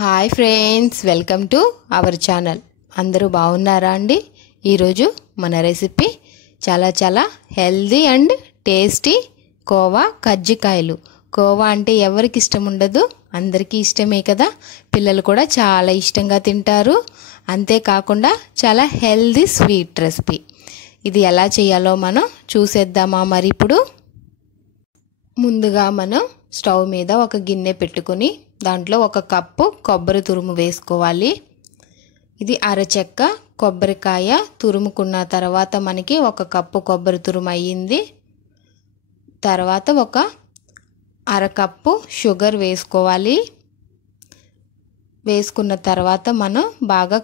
Hi friends, welcome to our channel. అందరూ బాగున్నారా అండి? ఈరోజు మన రెసిపీ చాలా హెల్దీ అండ్ టేస్టీ కోవా కజ్జికాయలు. కోవా అంటే ఎవరికి ఇష్టం ఉండదు? అందరికీ ఇష్టమే కదా. పిల్లలు కూడా చాలా ఇష్టంగా తింటారు. అంతేకాకుండా చాలా హెల్దీ స్వీట్ రెసిపీ. ఇది ఎలా చేయాలో మనం చూసేద్దామా? మరి ఇప్పుడు ముందుగా మనం స్టవ్ మీద ఒక గిన్నె పెట్టుకొని దాంట్లో 1 కప్పు కొబ్బరి తురుము వేసుకోవాలి. ఇది అరచెక్క కొబ్బరికాయ తురుముకున్న తర్వాత మనకి 1 కప్పు కొబ్బరి తురుము అయ్యింది. తర్వాత 1 అరకప్పు షుగర్ వేసుకోవాలి. వేసుకున్న తర్వాత మనం బాగా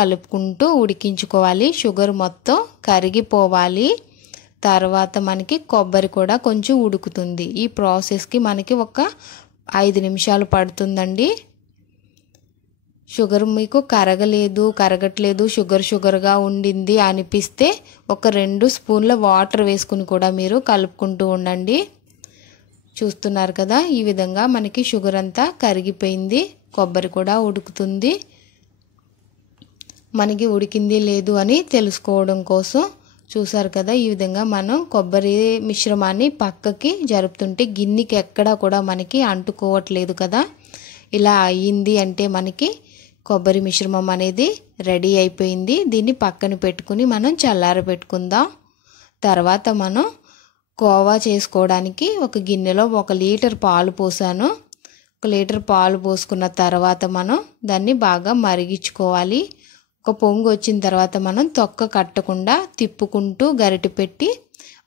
కలుపుకుంటూ ఉడికించుకోవాలి. షుగర్ మొత్తం కరిగిపోవాలి. తర్వాత మనకి కొబ్బరి కూడా కొంచెం ఉడుకుతుంది. ఈ ప్రాసెస్కి మనకి ఒక 5 నిమిషాలు పడుతుందండి. షుగర్ మీకు కరగట్లేదు, షుగర్గా ఉండింది అనిపిస్తే ఒక 2 స్పూన్ల వాటర్ వేసుకుని కూడా మీరు కలుపుకుంటూ ఉండండి. చూస్తున్నారు కదా, ఈ విధంగా మనకి షుగర్ అంతా కరిగిపోయింది. కొబ్బరి కూడా ఉడుకుతుంది. మనకి ఉడికింది లేదు అని తెలుసుకోవడం కోసం చూసారు కదా, ఈ విధంగా మనం కొబ్బరి మిశ్రమాన్ని పక్కకి జరుపుతుంటే గిన్నెకి ఎక్కడా కూడా మనకి అంటుకోవట్లేదు కదా. ఇలా అయ్యింది అంటే మనకి కొబ్బరి మిశ్రమం అనేది రెడీ అయిపోయింది. దీన్ని పక్కన పెట్టుకుని మనం చల్లారబెట్టుకుందాం. తర్వాత మనం కోవా చేసుకోవడానికి ఒక గిన్నెలో 1 లీటర్ పాలు పోసాను. 1 లీటర్ పాలు పోసుకున్న తర్వాత మనం దాన్ని బాగా మరిగించుకోవాలి. ఒక పొంగు వచ్చిన తర్వాత మనం తొక్క కట్టకుండా తిప్పుకుంటూ గరిటె పెట్టి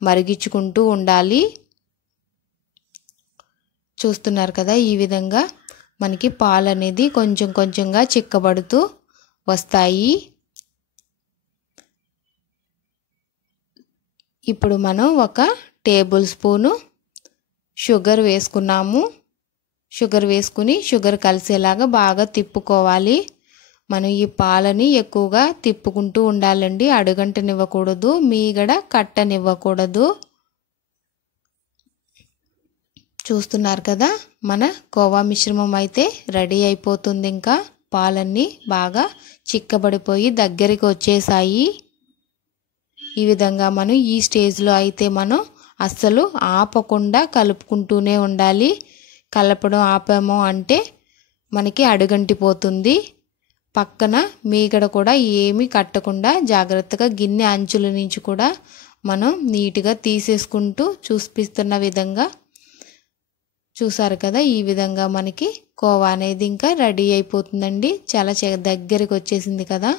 మరిగించుకుంటూ ఉండాలి. చూస్తున్నారు కదా, ఈ విధంగా మనకి పాలు అనేది కొంచెంగా చిక్కబడుతూ వస్తాయి. ఇప్పుడు మనం 1 టేబుల్ స్పూను షుగర్ వేసుకున్నాము. షుగర్ వేసుకుని షుగర్ కలిసేలాగా బాగా తిప్పుకోవాలి. మనం ఈ పాలని ఎక్కువగా తిప్పుకుంటూ ఉండాలండి. అడుగంటనివ్వకూడదు, మీగడ కట్టనివ్వకూడదు. చూస్తున్నారు కదా, మన కోవా మిశ్రమం అయితే రెడీ అయిపోతుంది. ఇంకా పాలన్నీ బాగా చిక్కబడిపోయి దగ్గరికి వచ్చేసాయి. ఈ విధంగా మనం ఈ స్టేజ్లో అయితే మనం అస్సలు ఆపకుండా కలుపుకుంటూనే ఉండాలి. కలపడం ఆపాము అంటే మనకి అడుగంటిపోతుంది. పక్కన మీగడ కూడా ఏమీ కట్టకుండా జాగ్రత్తగా గిన్నె అంచుల నుంచి కూడా మనం నీట్గా తీసేసుకుంటూ చూపిస్తున్న విధంగా చూసారు కదా, ఈ విధంగా మనకి కోవా అనేది ఇంకా రెడీ అయిపోతుందండి. చాలా దగ్గరికి వచ్చేసింది కదా.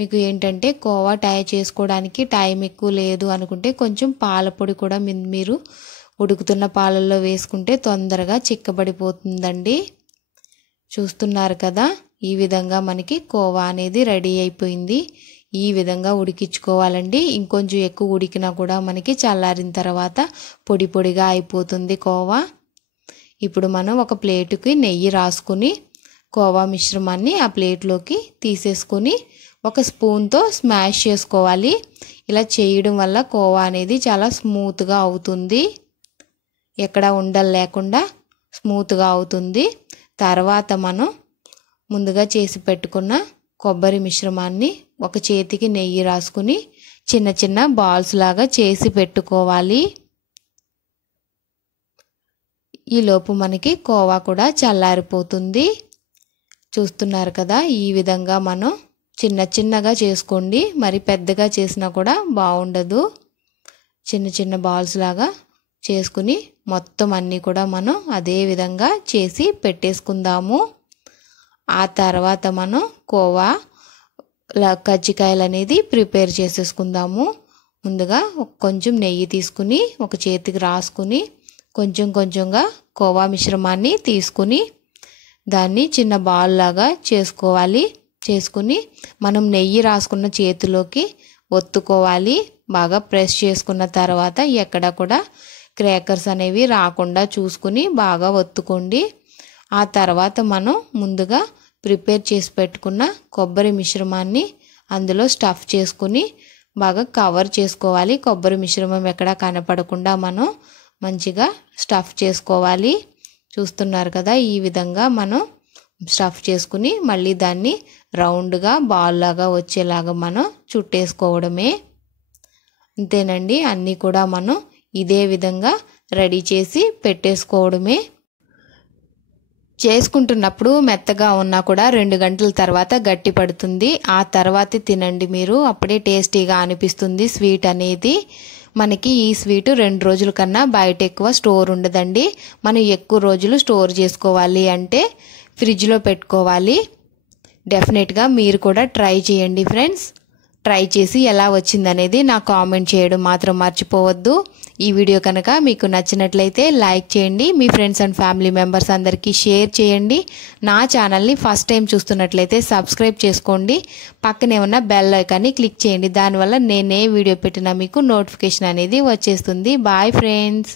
మీకు ఏంటంటే కోవా చేసుకోవడానికి టైం ఎక్కువ లేదు అనుకుంటే కొంచెం పాల పొడి కూడా మీరు ఉడుకుతున్న పాలల్లో వేసుకుంటే తొందరగా చిక్కబడిపోతుందండి. చూస్తున్నారు కదా, ఈ విధంగా మనకి కోవా అనేది రెడీ అయిపోయింది. ఈ విధంగా ఉడికించుకోవాలండి. ఇంకొంచెం ఎక్కువ ఉడికినా కూడా మనకి చల్లారిన తర్వాత పొడిగా అయిపోతుంది కోవా. ఇప్పుడు మనం ఒక ప్లేటుకి నెయ్యి రాసుకుని కోవా మిశ్రమాన్ని ఆ ప్లేట్లోకి తీసేసుకొని 1 స్పూన్తో స్మాష్ చేసుకోవాలి. ఇలా చేయడం వల్ల కోవా అనేది చాలా స్మూత్గా అవుతుంది. ఎక్కడ ఉండలు లేకుండా స్మూత్గా అవుతుంది. తర్వాత మనం ముందుగా చేసి పెట్టుకున్న కొబ్బరి మిశ్రమాన్ని ఒక చేతికి నెయ్యి రాసుకుని చిన్న బాల్స్ లాగా చేసి పెట్టుకోవాలి. ఈలోపు మనకి కోవా కూడా చల్లారిపోతుంది. చూస్తున్నారు కదా, ఈ విధంగా మనం చిన్నగా చేసుకోండి. మరి పెద్దగా చేసినా కూడా బాగుండదు. చిన్న బాల్స్ లాగా చేసుకుని మొత్తం అన్నీ కూడా మనం అదే విధంగా చేసి పెట్టేసుకుందాము. ఆ తర్వాత మనం కోవా కజ్జికాయలు అనేది ప్రిపేర్ చేసేసుకుందాము. ముందుగా కొంచెం నెయ్యి తీసుకుని ఒక చేతికి రాసుకుని కొంచెంగా కోవా మిశ్రమాన్ని తీసుకుని దాన్ని చిన్న బాల్ లాగా చేసుకోవాలి. చేసుకుని మనం నెయ్యి రాసుకున్న చేతిలోకి ఒత్తుకోవాలి. బాగా ప్రెస్ చేసుకున్న తర్వాత ఎక్కడ కూడా క్రాకర్స్ అనేవి రాకుండా చూసుకుని బాగా ఒత్తుకోండి. ఆ తర్వాత మనం ముందుగా ప్రిపేర్ చేసి పెట్టుకున్న కొబ్బరి మిశ్రమాన్ని అందులో స్టఫ్ చేసుకుని బాగా కవర్ చేసుకోవాలి. కొబ్బరి మిశ్రమం ఎక్కడ కనపడకుండా మనం మంచిగా స్టఫ్ చేసుకోవాలి. చూస్తున్నారు కదా, ఈ విధంగా మనం స్టఫ్ చేసుకుని మళ్ళీ దాన్ని రౌండ్గా బాల్ లాగా వచ్చేలాగా మనం చుట్టేసుకోవడమే. అంతేనండి, అన్నీ కూడా మనం ఇదే విధంగా రెడీ చేసి పెట్టేసుకోవడమే. చేసుకుంటున్నప్పుడు మెత్తగా ఉన్నా కూడా 2 గంటల తర్వాత గట్టి పడుతుంది. ఆ తర్వాతే తినండి మీరు, అప్పుడే టేస్టీగా అనిపిస్తుంది స్వీట్ అనేది. మనకి ఈ స్వీట్ 2 రోజుల కన్నా బయట ఎక్కువ స్టోర్ ఉండదండి. మనం ఎక్కువ రోజులు స్టోర్ చేసుకోవాలి అంటే ఫ్రిడ్జ్లో పెట్టుకోవాలి. డెఫినెట్గా మీరు కూడా ట్రై చేయండి ఫ్రెండ్స్. ట్రై చేసి ఎలా వచ్చిందనేది నాకు కామెంట్ చేయడం మాత్రం మర్చిపోవద్దు. ఈ వీడియో కనుక మీకు నచ్చినట్లయితే లైక్ చేయండి, మీ ఫ్రెండ్స్ అండ్ ఫ్యామిలీ మెంబర్స్ అందరికీ షేర్ చేయండి. నా ఛానల్ని ఫస్ట్ టైం చూస్తున్నట్లయితే సబ్స్క్రైబ్ చేసుకోండి. పక్కనే ఉన్న బెల్ ఐకాన్ని క్లిక్ చేయండి. దానివల్ల నేనే వీడియో పెట్టినా మీకు నోటిఫికేషన్ అనేది వచ్చేస్తుంది. Bye friends.